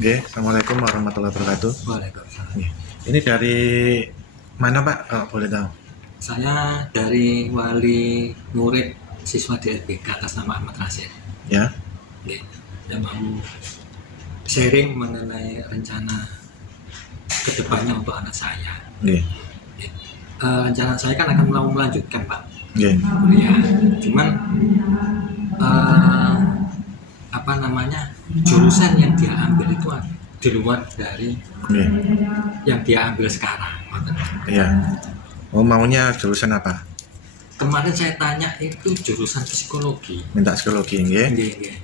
Oke, Assalamualaikum warahmatullahi wabarakatuh. Waalaikumsalam. Oke. Ini dari mana Pak, kalau boleh tahu? Saya dari wali murid siswa DLBK atas nama Ahmad Rasyid. Ya, Oke. Saya mau sharing mengenai rencana kedepannya untuk anak saya. oke, Oke. Rencana saya kan akan mau melanjutkan Pak oke, kuliah. Cuman eh, apa namanya jurusan yang dia ambil itu di luar dari oke, yang dia ambil sekarang. ya. Oh, maunya jurusan apa? Kemarin saya tanya itu jurusan psikologi. Minta psikologi, oke? Nggih, nggih.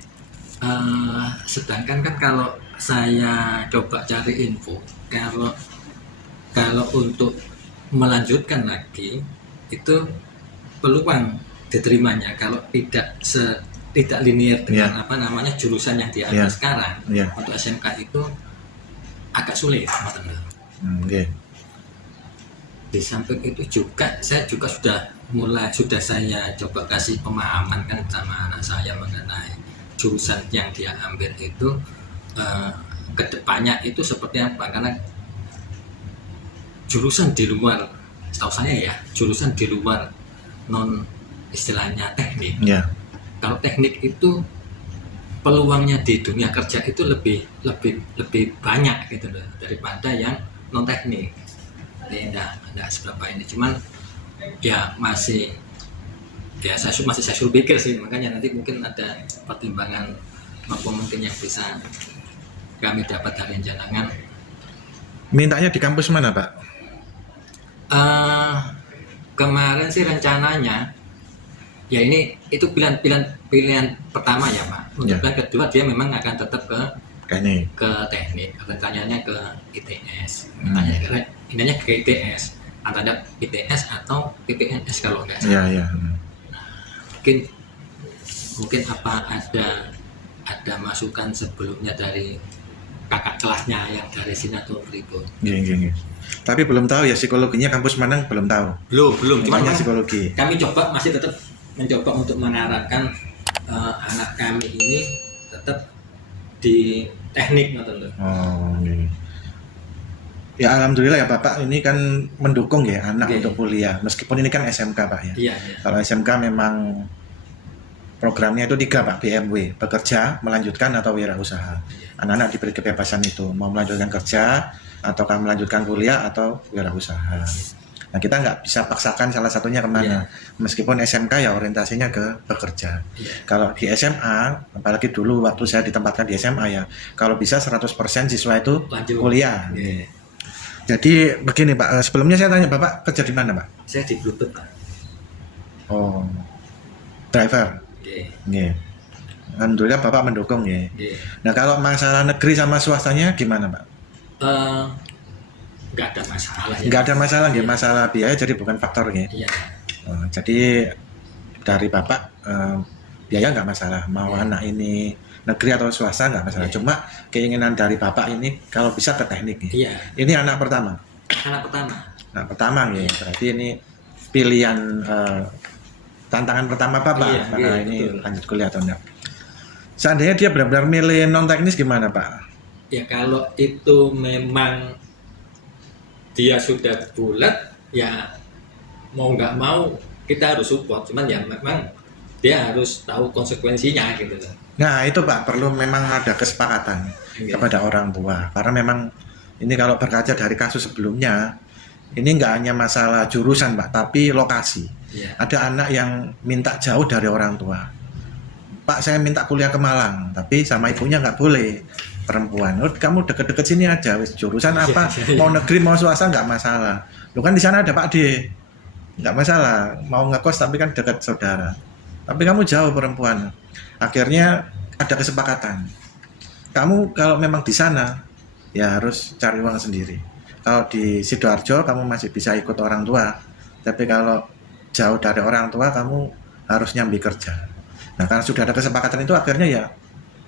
Sedangkan kan kalau saya coba cari info, kalau kalau untuk melanjutkan lagi itu peluang diterimanya kalau tidak linear dengan apa namanya jurusan yang diambil sekarang untuk SMK itu agak sulit, Oke, Di samping itu juga saya juga sudah saya coba kasih pemahaman kan sama anak saya mengenai jurusan yang dia ambil itu kedepannya itu seperti apa, karena jurusan di luar, setahu saya ya, jurusan di luar non istilahnya teknik. Kalau teknik itu peluangnya di dunia kerja itu lebih banyak gitu loh daripada yang non teknik. Jadi enggak seberapa ini, cuman ya masih saya suruh pikir sih, makanya nanti mungkin ada pertimbangan apa mungkin yang bisa kami dapat dari jenengan. Mintanya di kampus mana Pak? Kemarin sih rencananya ya itu pilihan pertama ya Pak. Untuk pilihan kedua dia memang akan tetap ke teknik, rencananya ke ITS, intinya ke ITS, antara ITS atau PPNS kalau nggak salah. Mungkin apa ada masukan sebelumnya dari kakak kelasnya yang dari Sinato Pribo. Tapi belum tahu ya psikologinya kampus mana, belum tahu. Belum. Cuma psikologi. Kami masih tetap mencoba untuk mengarahkan anak kami ini tetap di teknik, Ya alhamdulillah ya Bapak ini kan mendukung ya anak untuk kuliah, meskipun ini kan SMK Pak ya. Iya. Kalau SMK memang programnya itu 3 Pak, BMW, bekerja, melanjutkan atau wirausaha. Anak-anak diberi kebebasan itu, mau melanjutkan kerja, ataukah melanjutkan kuliah atau wirausaha. Nah kita nggak bisa paksakan salah satunya kemana, meskipun SMK ya orientasinya ke bekerja. Kalau di SMA, apalagi dulu waktu saya ditempatkan di SMA ya, kalau bisa 100% siswa itu kuliah. Jadi begini Pak, sebelumnya saya tanya Bapak kerja di mana Pak? Saya di Bluetooth Pak. Oh, driver. Alhamdulillah Bapak mendukung ya. Nah kalau masalah negeri sama swastanya gimana Pak? Nggak ada masalah ya. Nggak ada masalah ya, masalah biaya jadi bukan faktor ya. Jadi dari Bapak biaya nggak masalah, mau anak ini negeri atau swasta nggak masalah. Cuma keinginan dari Bapak ini kalau bisa ke teknik ya. Ini anak pertama. Anak pertama ya, berarti ini pilihan tantangan pertama Bapak, karena ini lanjut kuliah atau enggak. Seandainya dia benar-benar milih non teknis gimana Pak? Ya kalau itu memang dia sudah bulat ya mau nggak mau kita harus support, cuman ya memang dia harus tahu konsekuensinya gitu loh. Nah itu Pak, perlu memang ada kesepakatan kepada orang tua, karena memang ini kalau berkaca dari kasus sebelumnya, ini nggak hanya masalah jurusan Pak, tapi lokasi. Ada anak yang minta jauh dari orang tua. Pak saya minta kuliah ke Malang, tapi sama ibunya nggak boleh, perempuan. Kamu deket-deket sini aja, jurusan apa, mau negeri mau swasta nggak masalah. Lu kan di sana ada Pak D, nggak masalah. Mau ngekos tapi kan dekat saudara. Tapi kamu jauh perempuan. Akhirnya ada kesepakatan. Kamu kalau memang di sana ya harus cari uang sendiri. Kalau di Sidoarjo kamu masih bisa ikut orang tua, tapi kalau jauh dari orang tua kamu harus nyambi kerja. Nah karena sudah ada kesepakatan itu akhirnya ya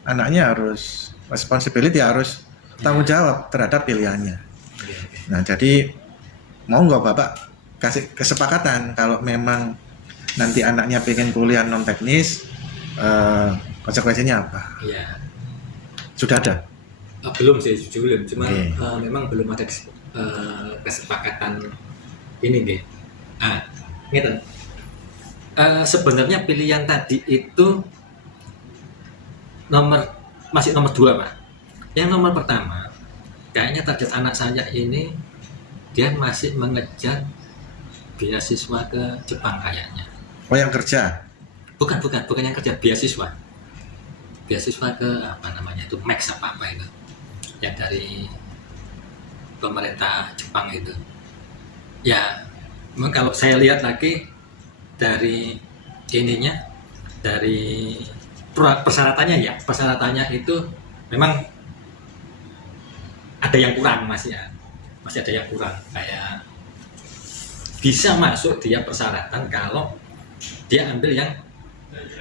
anaknya harus responsibility, harus tanggung jawab terhadap pilihannya. Nah jadi mau nggak Bapak kasih kesepakatan kalau memang nanti anaknya pengen kuliah non teknis, konsekuensinya apa? Sudah ada? Belum sih, belum. Cuma memang belum ada kesepakatan ini nih. Ngeten. Sebenarnya pilihan tadi itu masih nomor 2, Pak. Yang nomor pertama, kayaknya target anak saya ini dia masih mengejar beasiswa ke Jepang kayaknya. Oh, yang kerja? Bukan yang kerja, beasiswa ke apa namanya itu, Max apa itu, yang dari pemerintah Jepang itu. Ya, memang kalau saya lihat lagi dari ininya, dari persyaratannya itu memang ada yang kurang, masih ada yang kurang. Kayak bisa masuk dia persyaratan kalau dia ambil yang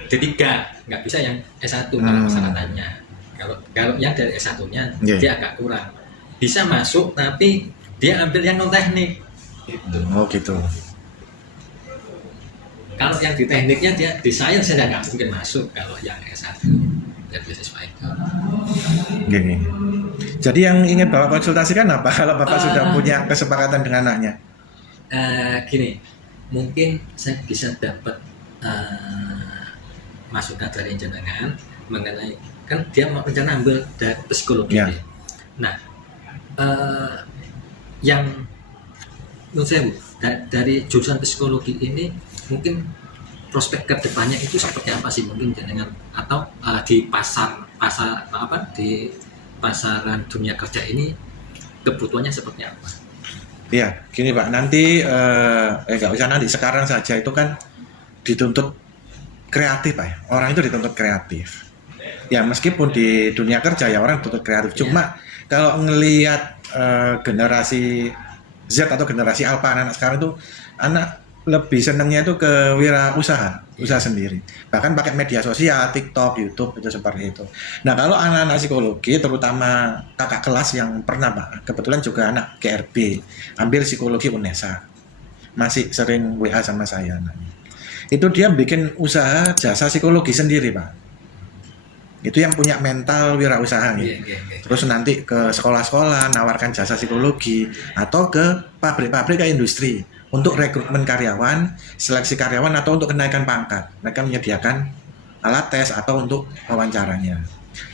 D3, nggak bisa yang S1 kalau persyaratannya. Kalau yang dari S1-nya dia agak kurang. Bisa masuk tapi dia ambil yang non teknik. Gitu. Oh gitu. Kalau yang di tekniknya dia di sains saya nggak mungkin masuk kalau yang S1 dan beasiswa itu. Gini. Jadi yang ingin Bapak konsultasikan apa kalau Bapak sudah punya kesepakatan dengan anaknya? Gini, mungkin saya bisa dapat masukan dari jenengan mengenai, kan dia mau rencana ambil dari psikologi. Ya. Nah, yang menurut saya Bu, dari jurusan psikologi ini mungkin prospek kedepannya itu seperti apa sih mungkin jenengan, atau di di pasaran dunia kerja ini kebutuhannya seperti apa? Iya, gini Pak, nanti nggak usah nanti, sekarang saja itu kan dituntut kreatif Pak ya. Orang itu dituntut kreatif. Ya meskipun di dunia kerja ya orang dituntut kreatif. Cuma kalau ngelihat generasi Z atau generasi Alpha, anak sekarang itu anak lebih senangnya itu ke wirausaha, usaha sendiri. Bahkan pakai media sosial, TikTok, YouTube itu seperti itu. Nah kalau anak-anak psikologi, terutama kakak kelas yang pernah Pak, kebetulan juga anak GRB, ambil psikologi UNESA, masih sering WA sama saya anaknya. Itu dia bikin usaha jasa psikologi sendiri Pak. Itu yang punya mental wirausaha gitu. Terus nanti ke sekolah-sekolah nawarkan jasa psikologi atau ke pabrik-pabrik, ke industri untuk rekrutmen karyawan, seleksi karyawan atau untuk kenaikan pangkat. Mereka menyediakan alat tes atau untuk wawancaranya.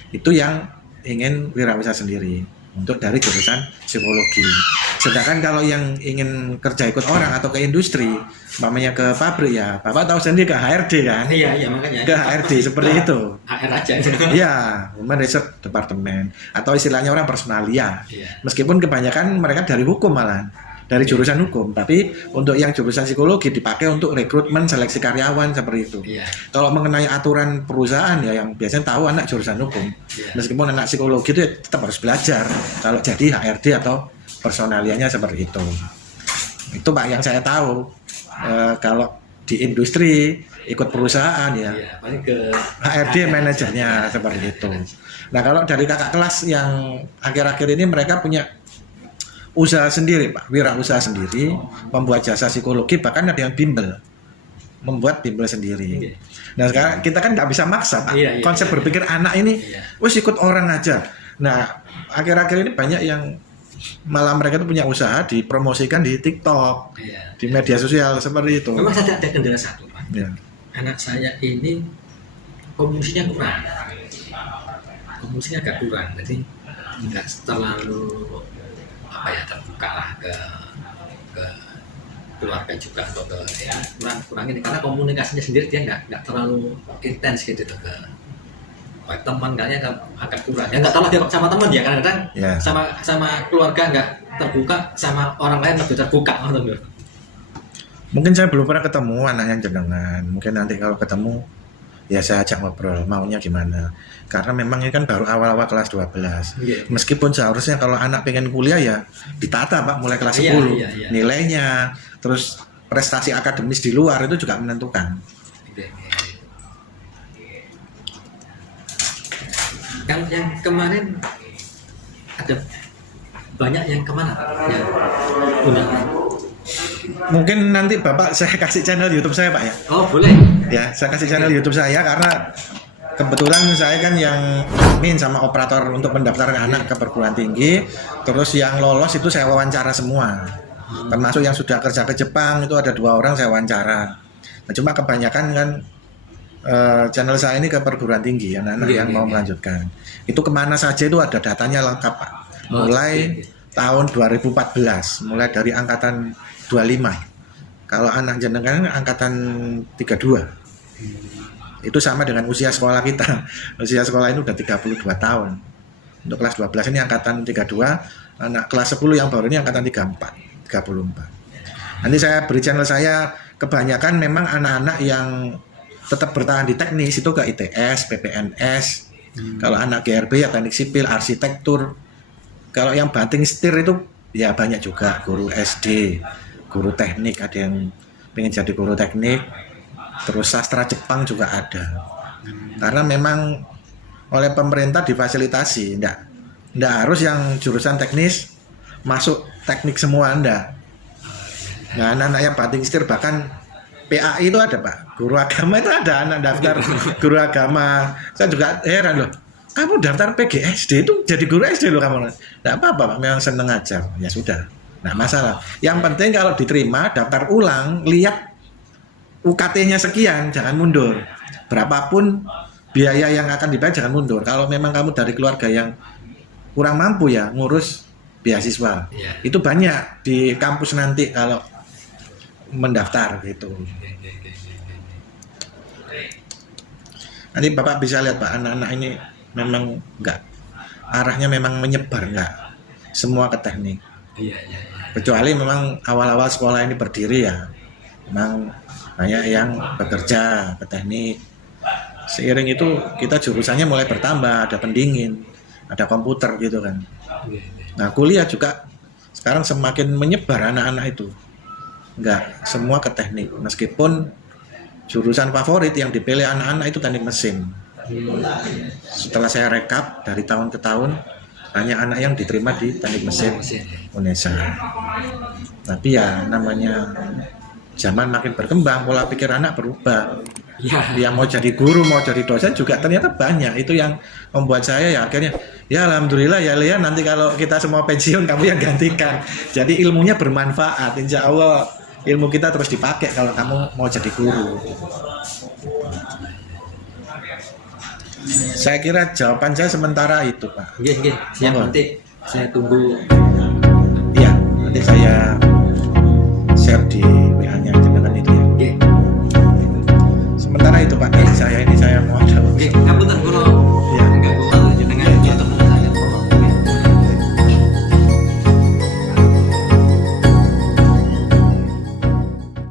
Itu yang ingin wirausaha sendiri untuk dari jurusan psikologi. Sedangkan kalau yang ingin kerja ikut orang atau ke industri, mamanya ke pabrik ya, Bapak tahu sendiri ke HRD kan? Iya makanya. Ke HRD seperti itu. HR aja. Iya, Human Research Department atau istilahnya orang personalia. Iya. Meskipun kebanyakan mereka dari hukum malah, dari jurusan hukum, tapi untuk yang jurusan psikologi dipakai untuk rekrutmen, seleksi karyawan seperti itu. Iya. Kalau mengenai aturan perusahaan ya yang biasanya tahu anak jurusan hukum. Iya. Meskipun anak psikologi itu ya tetap harus belajar kalau jadi HRD atau personalianya seperti itu. Itu Pak yang saya tahu. Kalau di industri ikut perusahaan ya, paling ke HRD manajernya seperti itu. Nah kalau dari kakak kelas yang akhir-akhir ini mereka punya usaha sendiri Pak, wirausaha sendiri, membuat jasa psikologi, bahkan ada yang bimbel, membuat bimbel sendiri. Nah sekarang kita kan nggak bisa maksa Pak, konsep berpikir anak ini, wes ikut orang aja. Nah akhir-akhir ini banyak yang malah mereka itu punya usaha dipromosikan di TikTok, di media sosial seperti itu. Memang ada kendala satu Pak, anak saya ini komunikasinya kurang, agak kurang, jadi nggak terlalu terbuka lah ke keluarga juga atau ke kurang ini, karena komunikasinya sendiri dia nggak terlalu intens gitu ke teman, kayaknya agak kurang ya, nggak tahu dia sama teman ya, kadang-kadang sama keluarga nggak terbuka, sama orang lain lebih terbuka. Mungkin saya belum pernah ketemu anaknya jenengan, mungkin nanti kalau ketemu ya saya ajak ngobrol maunya gimana, karena memang ini kan baru awal-awal kelas 12. Meskipun seharusnya kalau anak pengen kuliah ya ditata Pak, mulai kelas 10 nilainya, terus prestasi akademis di luar itu juga menentukan. Kalau yang kemarin ada banyak yang kemana yang mungkin nanti Bapak saya kasih channel YouTube saya Pak ya. Oh boleh. Ya saya kasih channel YouTube saya karena kebetulan saya kan yang admin sama operator untuk mendaftarkan anak ke perguruan tinggi, terus yang lolos itu saya wawancara semua, termasuk yang sudah kerja ke Jepang itu ada 2 orang saya wawancara. Nah, cuma kebanyakan kan channel saya ini ke perguruan tinggi, anak-anak yang mau melanjutkan. Itu kemana saja itu ada datanya lengkap Pak. Mulai tahun 2014, mulai dari angkatan 25. Kalau anak jenengan angkatan 32. Itu sama dengan usia sekolah kita. Usia sekolah ini udah 32 tahun. Untuk kelas 12 ini angkatan 32, anak kelas 10 yang baru ini angkatan 34. Nanti saya beri channel saya, kebanyakan memang anak-anak yang tetap bertahan di teknis itu ke ITS, PPNS. Kalau anak GRB ya teknik sipil, arsitektur. Kalau yang banting setir itu ya banyak juga, guru SD, guru teknik, ada yang pengen jadi guru teknik. Terus sastra Jepang juga ada. Karena memang oleh pemerintah difasilitasi, enggak harus yang jurusan teknis masuk teknik semua, enggak. Nah, anak-anak yang banting setir bahkan PAI itu ada Pak, guru agama itu ada anak daftar guru agama. Saya juga heran loh, kamu daftar PGSD itu jadi guru SD loh kamu. Enggak apa-apa Pak, memang seneng aja. Ya sudah, enggak masalah. Yang penting kalau diterima daftar ulang, lihat UKT-nya sekian, jangan mundur. Berapapun biaya yang akan dibayar jangan mundur. Kalau memang kamu dari keluarga yang kurang mampu ya ngurus beasiswa. Itu banyak di kampus nanti kalau mendaftar gitu. Nanti Bapak bisa lihat Pak, anak-anak ini memang enggak, arahnya memang menyebar, enggak semua ke teknik. Kecuali memang awal-awal sekolah ini berdiri ya, memang banyak yang bekerja ke teknik. Seiring itu kita jurusannya mulai bertambah, ada pendingin, ada komputer gitu kan. Nah kuliah juga sekarang semakin menyebar anak-anak itu, enggak semua ke teknik, meskipun jurusan favorit yang dipilih anak-anak itu teknik mesin. Setelah saya rekap dari tahun ke tahun, banyak anak yang diterima di teknik mesin UNESA. Tapi ya namanya zaman makin berkembang, pola pikir anak berubah. Yang mau jadi guru, mau jadi dosen juga ternyata banyak. Itu yang membuat saya ya akhirnya, ya alhamdulillah ya Lea, nanti kalau kita semua pensiun kamu yang gantikan. Jadi ilmunya bermanfaat, insya Allah ilmu kita terus dipakai kalau kamu mau jadi guru. Saya kira jawaban saya sementara itu Pak. Siap, nanti saya tunggu. Iya, nanti saya share di WA-nya jenengan itu ya. Sementara itu Pak, dari saya ini saya mau ada. Ngapunten,